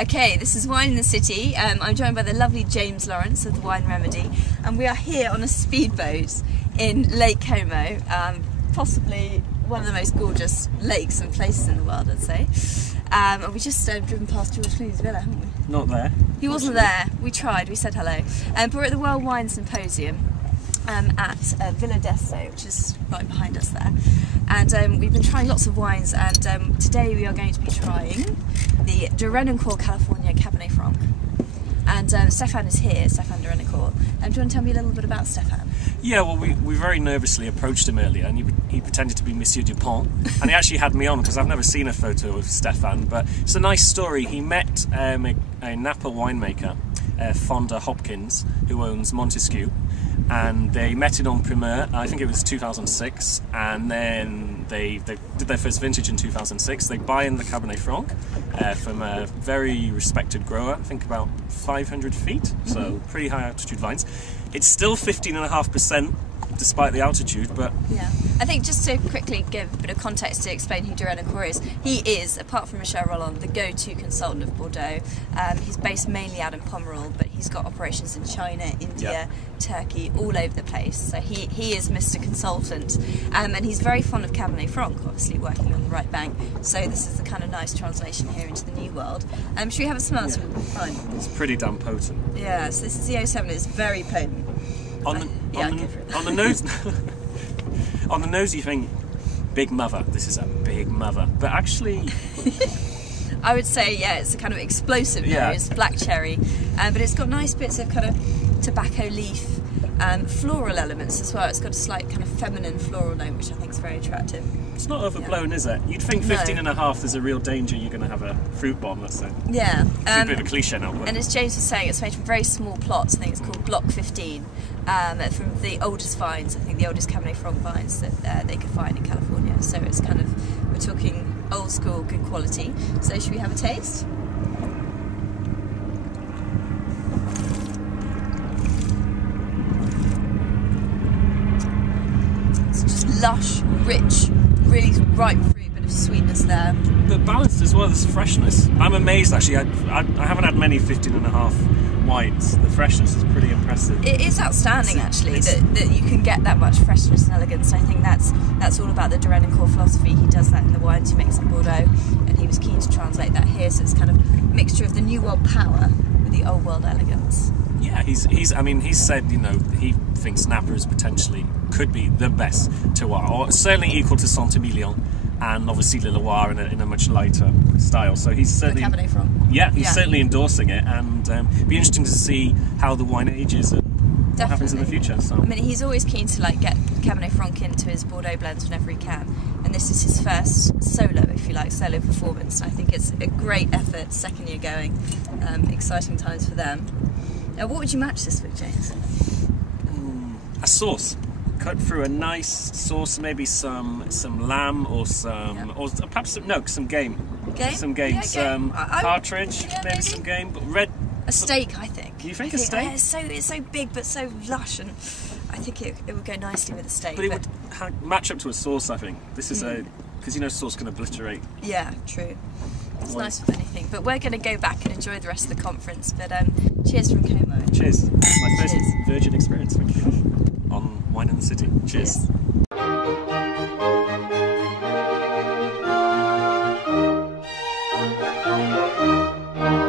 Okay, this is Wine in the City. I'm joined by the lovely James Lawrence of the Wine Remedy, and we are here on a speedboat in Lake Como, possibly one of the most gorgeous lakes and places in the world, I'd say. And we just driven past George Clooney's villa, haven't we? Not there. He wasn't there. We tried. We said hello. But we're at the World Wine Symposium at Villa d'Este, which is right behind us there. And we've been trying lots of wines, and today we are going to be trying the Derenoncourt California Cabernet Franc. And Stefan is here, Stefan Derenoncourt. Do you want to tell me a little bit about Stefan? Yeah, well, we very nervously approached him earlier, and he pretended to be Monsieur Dupont, and he actually had me on because I've never seen a photo of Stefan, but it's a nice story. He met a Napa winemaker, Fonda Hopkins, who owns Montesquieu, and they met in En Primeur, I think it was 2006, and then they did their first vintage in 2006. They buy in the Cabernet Franc from a very respected grower, I think about 500 feet, so pretty high altitude vines. It's still 15.5% despite the altitude, but... Yeah. I think just to quickly give a bit of context to explain who Derenoncourt is, he is, apart from Michel Rolland, the go-to consultant of Bordeaux. He's based mainly out in Pomerol, but he's got operations in China, India, Turkey, all over the place. So he is Mr. Consultant, and he's very fond of Cabernet Franc, obviously working on the right bank. So this is the kind of nice translation here into the New World. Should we have a smell? Yeah. So we'll be fine. It's pretty damn potent. Yeah, so this is the 07, it's very potent. On the nose, on the nose, you think big mother. This is a big mother, but actually, I would say it's a kind of explosive nose, black cherry, but it's got nice bits of kind of tobacco leaf, floral elements as well. It's got a slight kind of feminine floral note, which I think is very attractive. It's not overblown, is it? You'd think 15.5, there's a real danger you're going to have a fruit bomb. That's it. Yeah. It's a bit of a cliche now. But... And as James was saying, it's made from very small plots. I think it's called Block 15, from the oldest vines, I think the oldest Cabernet Franc vines that they could find in California. So it's kind of, we're talking old school, good quality. So should we have a taste? It's just lush, rich, really ripe fruit, bit of sweetness there. But balanced as well, there's freshness. I'm amazed actually, I haven't had many 15.5 wines. The freshness is pretty impressive. It is outstanding actually, that you can get that much freshness and elegance. I think that's all about the Derenoncourt philosophy. He does that in the wines he makes in Bordeaux, and he was keen to translate that here, so it's kind of mixture of the New World power with the Old World elegance. Yeah, he's said, he thinks Napa is potentially could be the best terroir, or certainly equal to Saint-Emilion, and obviously Le Loire in a much lighter style. So he's certainly Cabernet Franc. Yeah, he's certainly endorsing it, and it'd be interesting to see how the wine ages and what happens in the future. So. I mean, he's always keen to get Cabernet Franc into his Bordeaux blends whenever he can, and this is his first solo, if you like, solo performance. I think it's a great effort, second year going, exciting times for them. Now, what would you match this with, James? A sauce. Cut through a nice sauce, maybe some lamb or or perhaps some game. Game? Some game. Yeah, some partridge, maybe some game. But a steak, I think. You think a steak? It's so big but so lush, and I think it would go nicely with a steak. But it would match up to a sauce, I think. This is because sauce can obliterate. Yeah, true. It's nice with anything. But we're going to go back and enjoy the rest of the conference. But cheers from Como. Cheers. My first virgin experience. Thank you. On Wine in the City. Cheers. Cheers.